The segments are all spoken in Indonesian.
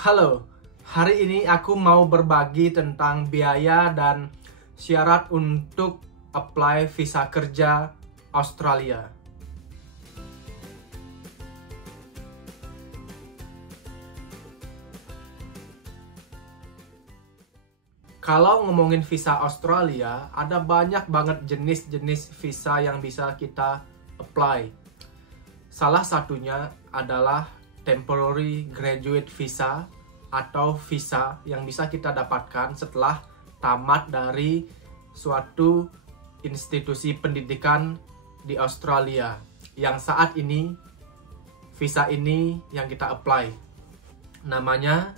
Halo, hari ini aku mau berbagi tentang biaya dan syarat untuk apply visa kerja Australia. Kalau ngomongin visa Australia, ada banyak banget jenis-jenis visa yang bisa kita apply. Salah satunya adalah temporary graduate visa atau visa yang bisa kita dapatkan setelah tamat dari suatu institusi pendidikan di Australia. Yang saat ini visa ini yang kita apply. Namanya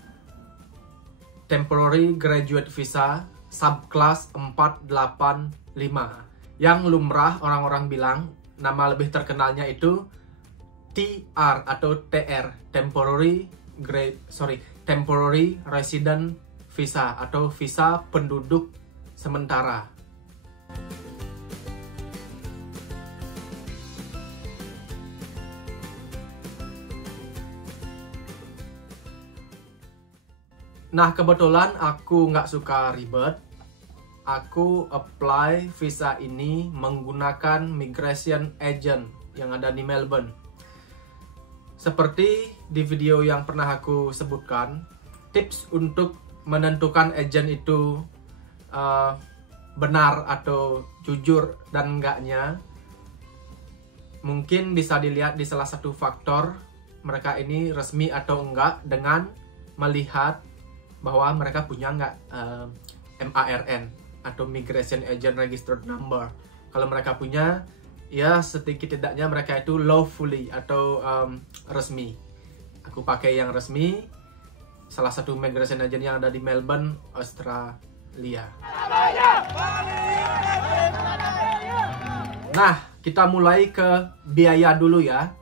temporary graduate visa subclass 485. Yang lumrah orang-orang bilang nama lebih terkenalnya itu TR atau TR, temporary resident visa atau visa penduduk sementara. Nah, kebetulan aku nggak suka ribet. Aku apply visa ini menggunakan migration agent yang ada di Melbourne. Seperti di video yang pernah aku sebutkan, tips untuk menentukan agent itu benar atau jujur dan enggaknya mungkin bisa dilihat di salah satu faktor mereka ini resmi atau enggak dengan melihat bahwa mereka punya enggak MARN atau Migration Agent Registered Number. Kalau mereka punya, ya setidaknya mereka itu lawfully atau resmi. Aku pakai yang resmi, salah satu migration agent yang ada di Melbourne, Australia. Nah, kita mulai ke biaya dulu ya.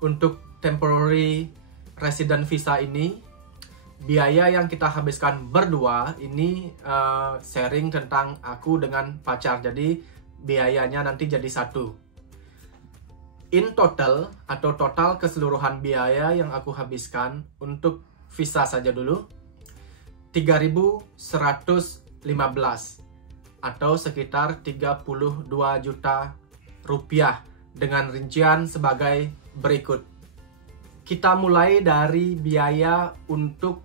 Untuk temporary resident visa ini, biaya yang kita habiskan berdua ini sharing tentang aku dengan pacar. Jadi biayanya nanti jadi satu. In total atau total keseluruhan biaya yang aku habiskan untuk visa saja dulu 3.115 atau sekitar 32 juta rupiah dengan rincian sebagai berikut. Kita mulai dari biaya untuk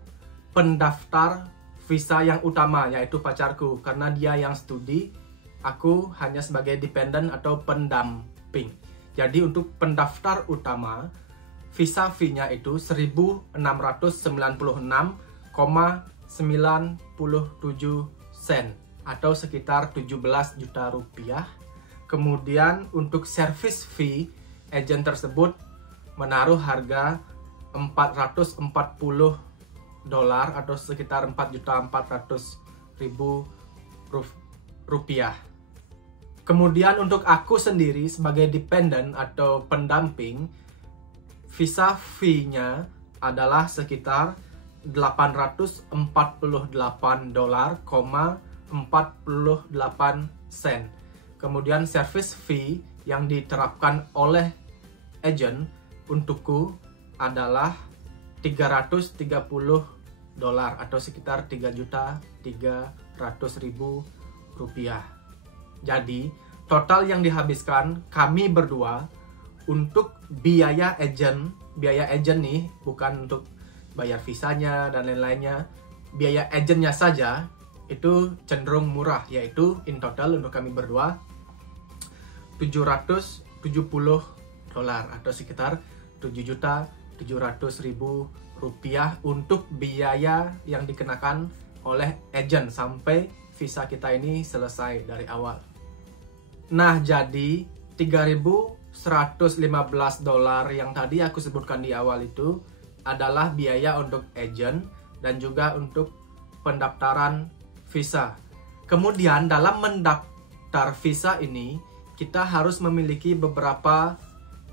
pendaftar visa yang utama, yaitu pacarku, karena dia yang studi, aku hanya sebagai dependent atau pendamping. Jadi untuk pendaftar utama, visa fee-nya itu 1.696,97 sen atau sekitar 17 juta rupiah. Kemudian untuk service fee, agent tersebut menaruh harga $440 atau sekitar 4.400.000 rupiah. Kemudian untuk aku sendiri sebagai dependent atau pendamping, visa fee-nya adalah sekitar $88.48. Kemudian service fee yang diterapkan oleh agent untukku adalah $330 atau sekitar 3.300.000 rupiah. Jadi total yang dihabiskan kami berdua untuk biaya agent nih, bukan untuk bayar visanya dan lain-lainnya, biaya agentnya saja itu cenderung murah, yaitu in total untuk kami berdua $770 atau sekitar 7.700.000 rupiah untuk biaya yang dikenakan oleh agent sampai visa kita ini selesai dari awal. Nah, jadi $3.115 yang tadi aku sebutkan di awal itu adalah biaya untuk agent dan juga untuk pendaftaran visa. Kemudian dalam mendaftar visa ini kita harus memiliki beberapa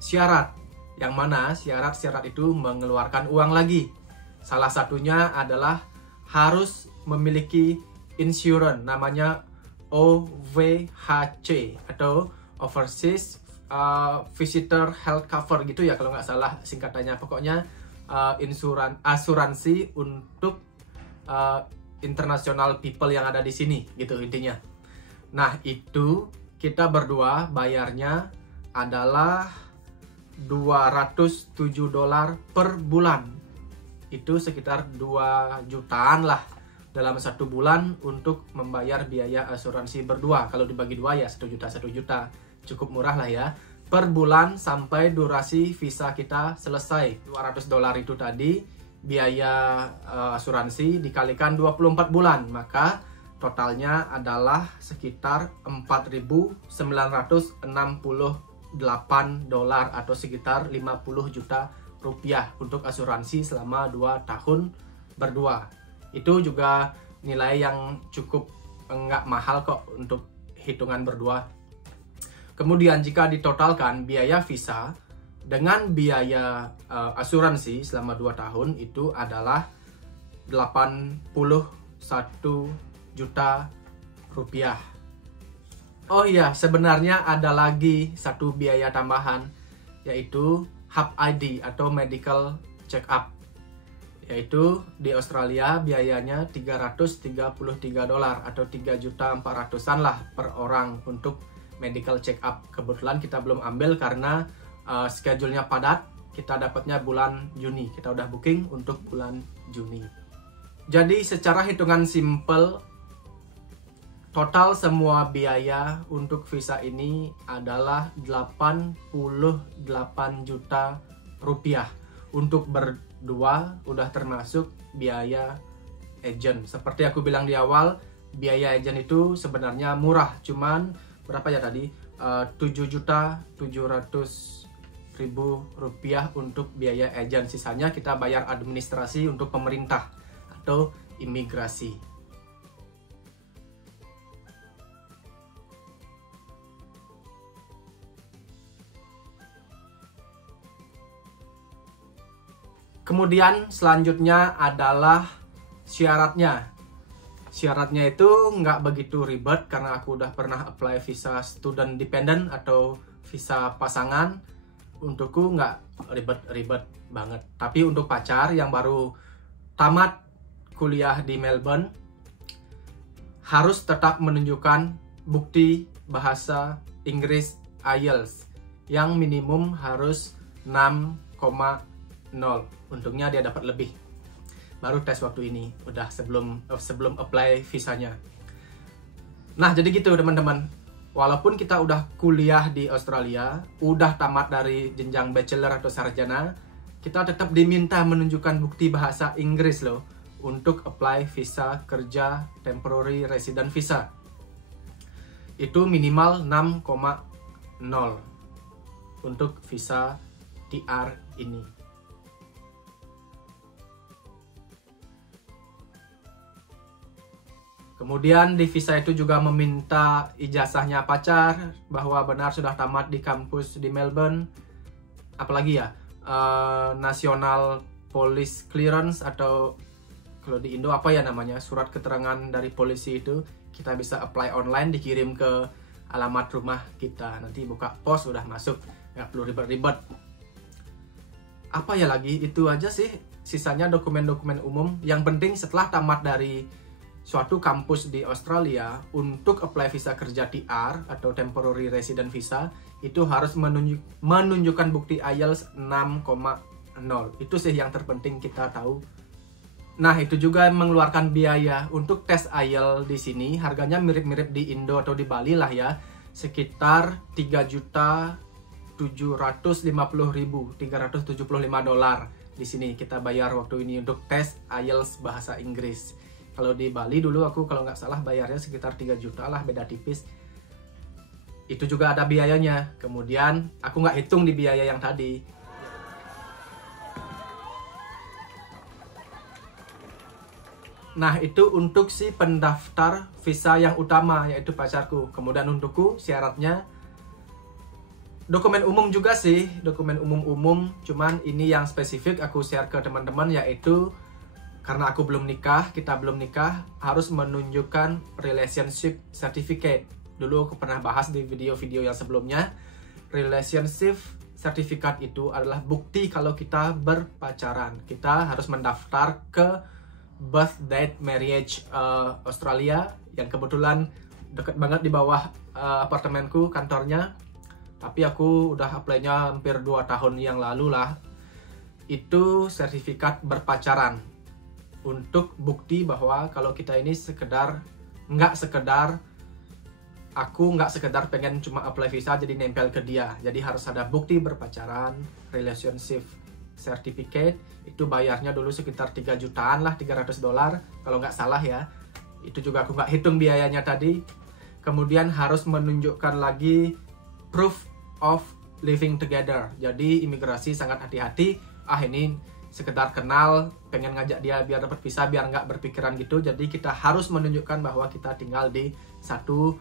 syarat, yang mana syarat-syarat itu mengeluarkan uang lagi. Salah satunya adalah harus memiliki insurance, namanya OVHC atau Overseas Visitor Health Cover gitu ya kalau nggak salah singkatannya. Pokoknya asuransi untuk international people yang ada di sini gitu intinya. Nah, itu kita berdua bayarnya adalah $207 per bulan. Itu sekitar 2 jutaan lah dalam 1 bulan untuk membayar biaya asuransi berdua. Kalau dibagi 2 ya 1 juta. Cukup murah lah ya. Per bulan sampai durasi visa kita selesai. $200 itu tadi biaya asuransi dikalikan 24 bulan, maka totalnya adalah sekitar $4.968 atau sekitar 50 juta rupiah untuk asuransi selama 2 tahun berdua. Itu juga nilai yang cukup enggak mahal kok untuk hitungan berdua. Kemudian jika ditotalkan biaya visa dengan biaya asuransi selama 2 tahun itu adalah 81 juta rupiah. Oh iya, sebenarnya ada lagi satu biaya tambahan, yaitu Hub ID atau medical check up. Yaitu di Australia biayanya $333 atau 3.400.000-an lah per orang untuk medical check up. Kebetulan kita belum ambil karena schedule-nya padat. Kita dapatnya bulan Juni. Kita udah booking untuk bulan Juni. Jadi secara hitungan simple, total semua biaya untuk visa ini adalah 88 juta rupiah. Untuk berdua udah termasuk biaya agent. Seperti aku bilang di awal, biaya agent itu sebenarnya murah. Cuman berapa ya tadi? 7.700.000 rupiah untuk biaya agent. Sisanya kita bayar administrasi untuk pemerintah atau imigrasi. Kemudian selanjutnya adalah syaratnya. Syaratnya itu nggak begitu ribet karena aku udah pernah apply visa student dependent atau visa pasangan. Untukku nggak ribet-ribet banget. Tapi untuk pacar yang baru tamat kuliah di Melbourne harus tetap menunjukkan bukti bahasa Inggris IELTS yang minimum harus 6,0. Untungnya dia dapat lebih. Baru tes waktu ini, udah sebelum apply visanya. Nah, jadi gitu teman-teman. Walaupun kita udah kuliah di Australia, udah tamat dari jenjang bachelor atau sarjana, kita tetap diminta menunjukkan bukti bahasa Inggris loh untuk apply visa kerja temporary resident visa. Itu minimal 6,0 untuk visa TR ini. Kemudian di visa itu juga meminta ijazahnya pacar bahwa benar sudah tamat di kampus di Melbourne. Apalagi ya, National Police Clearance atau kalau di Indo apa ya namanya, surat keterangan dari polisi itu kita bisa apply online, dikirim ke alamat rumah kita. Nanti buka pos udah masuk, nggak perlu ribet-ribet. Apa ya lagi, itu aja sih. Sisanya dokumen-dokumen umum. Yang penting setelah tamat dari suatu kampus di Australia, untuk apply visa kerja TR atau temporary resident visa itu harus menunjukkan bukti IELTS 6,0. Itu sih yang terpenting kita tahu. Nah, itu juga mengeluarkan biaya untuk tes IELTS di sini. Harganya mirip-mirip di Indo atau di Bali lah ya, sekitar $3.750.375 di sini kita bayar waktu ini untuk tes IELTS bahasa Inggris. Kalau di Bali dulu aku kalau nggak salah bayarnya sekitar 3 juta lah, beda tipis. Itu juga ada biayanya. Kemudian aku nggak hitung di biaya yang tadi. Nah, itu untuk si pendaftar visa yang utama, yaitu pacarku. Kemudian untukku syaratnya dokumen umum juga sih, dokumen umum-umum. Cuman ini yang spesifik aku share ke teman-teman, yaitu karena aku belum nikah, kita belum nikah, harus menunjukkan relationship certificate. Dulu aku pernah bahas di video-video yang sebelumnya. Relationship sertifikat itu adalah bukti kalau kita berpacaran. Kita harus mendaftar ke Birth Date Marriage Australia yang kebetulan deket banget di bawah apartemenku kantornya. Tapi aku udah apply-nya hampir 2 tahun yang lalu lah. Itu sertifikat berpacaran untuk bukti bahwa kalau kita ini aku nggak sekedar pengen cuma apply visa jadi nempel ke dia. Jadi harus ada bukti berpacaran, relationship certificate. Itu bayarnya dulu sekitar 3 jutaan lah, $300 kalau nggak salah ya. Itu juga aku nggak hitung biayanya tadi. Kemudian harus menunjukkan lagi proof of living together. Jadi imigrasi sangat hati-hati. Ini sekedar kenal, pengen ngajak dia biar dapat visa, biar nggak berpikiran gitu. Jadi kita harus menunjukkan bahwa kita tinggal di satu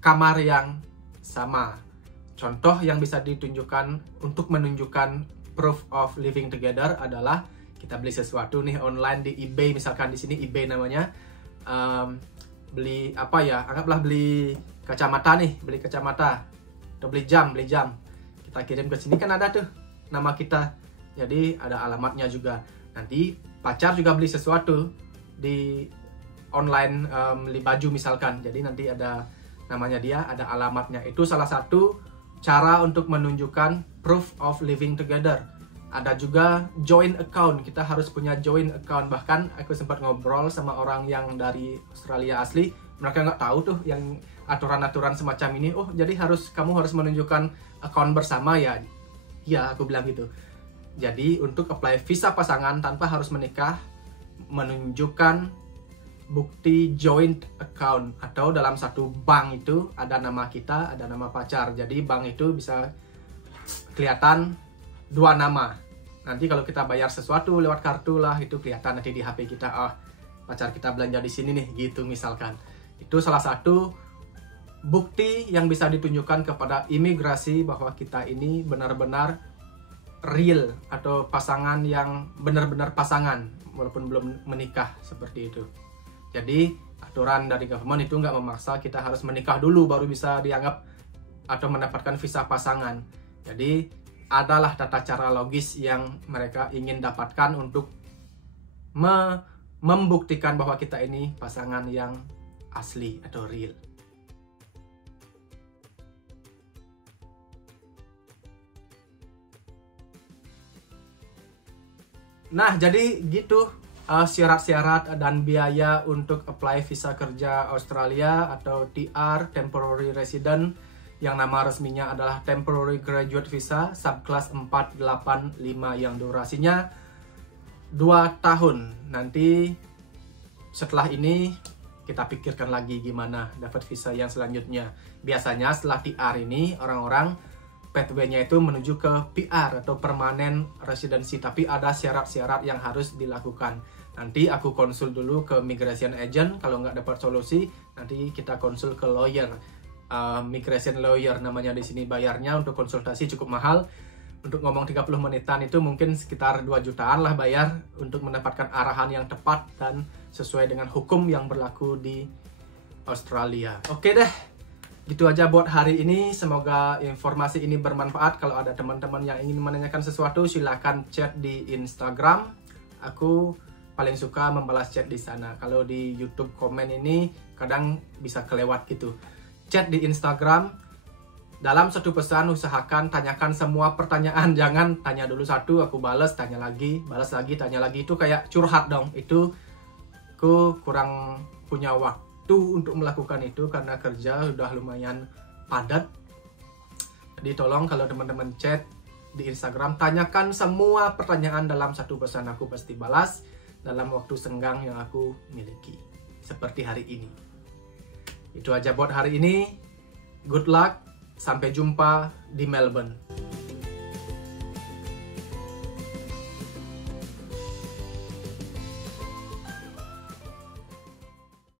kamar yang sama. Contoh yang bisa ditunjukkan untuk menunjukkan proof of living together adalah kita beli sesuatu nih online di eBay, misalkan di sini eBay namanya. Beli apa ya? Anggaplah beli kacamata nih, beli kacamata atau beli jam. Kita kirim ke sini kan ada tuh nama kita. Jadi ada alamatnya juga. Nanti pacar juga beli sesuatu di online, beli baju misalkan. Jadi nanti ada namanya dia, ada alamatnya. Itu salah satu cara untuk menunjukkan proof of living together. Ada juga joint account. Kita harus punya joint account. Bahkan aku sempat ngobrol sama orang yang dari Australia asli. Mereka nggak tahu tuh yang aturan-aturan semacam ini. Oh, jadi kamu harus menunjukkan account bersama ya? Iya, aku bilang gitu. Jadi untuk apply visa pasangan tanpa harus menikah, menunjukkan bukti joint account, atau dalam satu bank itu ada nama kita, ada nama pacar. Jadi bank itu bisa kelihatan 2 nama. Nanti kalau kita bayar sesuatu lewat kartu lah, itu kelihatan nanti di HP kita, pacar kita belanja di sini nih, gitu misalkan. Itu salah satu bukti yang bisa ditunjukkan kepada imigrasi bahwa kita ini benar-benar real atau pasangan yang benar-benar pasangan walaupun belum menikah, seperti itu. Jadi aturan dari government itu nggak memaksa kita harus menikah dulu baru bisa dianggap atau mendapatkan visa pasangan. Jadi adalah tata cara logis yang mereka ingin dapatkan untuk membuktikan bahwa kita ini pasangan yang asli atau real. Nah, jadi gitu syarat-syarat dan biaya untuk apply visa kerja Australia atau TR, Temporary Resident, yang nama resminya adalah Temporary Graduate Visa, subclass 485 yang durasinya 2 tahun. Nanti setelah ini kita pikirkan lagi gimana dapat visa yang selanjutnya. Biasanya setelah TR ini orang-orang pathway-nya itu menuju ke PR atau Permanent Residency, tapi ada syarat-syarat yang harus dilakukan. Nanti aku konsul dulu ke migration agent, kalau nggak dapat solusi, nanti kita konsul ke lawyer, migration lawyer namanya di sini. Bayarnya untuk konsultasi cukup mahal, untuk ngomong 30 menitan itu mungkin sekitar 2 jutaan lah bayar untuk mendapatkan arahan yang tepat dan sesuai dengan hukum yang berlaku di Australia. Oke deh. Gitu aja buat hari ini, semoga informasi ini bermanfaat. Kalau ada teman-teman yang ingin menanyakan sesuatu, silakan chat di Instagram. Aku paling suka membalas chat di sana. Kalau di YouTube komen ini kadang bisa kelewat gitu. Chat di Instagram, dalam satu pesan usahakan tanyakan semua pertanyaan. Jangan tanya dulu satu, aku balas, tanya lagi, balas lagi, tanya lagi. Itu kayak curhat dong. Itu aku kurang punya waktu untuk melakukan itu karena kerja udah lumayan padat. Jadi tolong kalau teman-teman chat di Instagram, tanyakan semua pertanyaan dalam satu pesan. Aku pasti balas dalam waktu senggang yang aku miliki, seperti hari ini. Itu aja buat hari ini. Good luck, sampai jumpa di Melbourne.